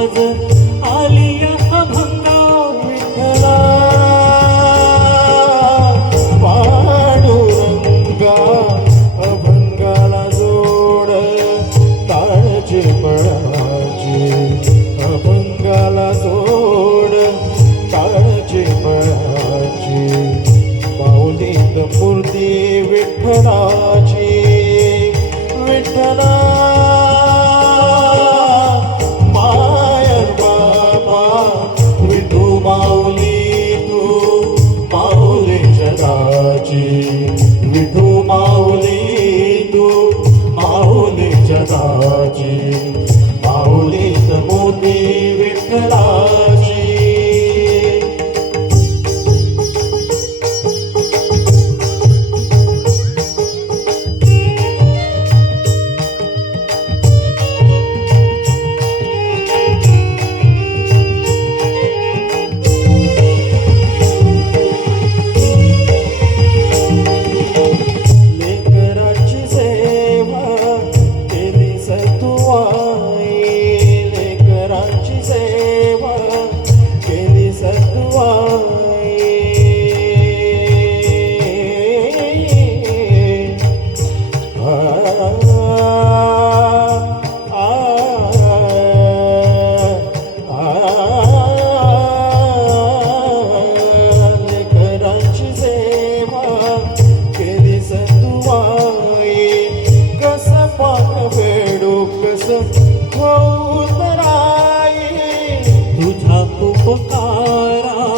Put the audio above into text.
आज आलिया अभंगा विठला पांडुरंगा अभंगाला जोड ताळचे बळाचे अभंगाला जोड ताळचे बळाचे पाऊली मूर्ती विठ्ठलाची होऊन राई तुझा उपकारा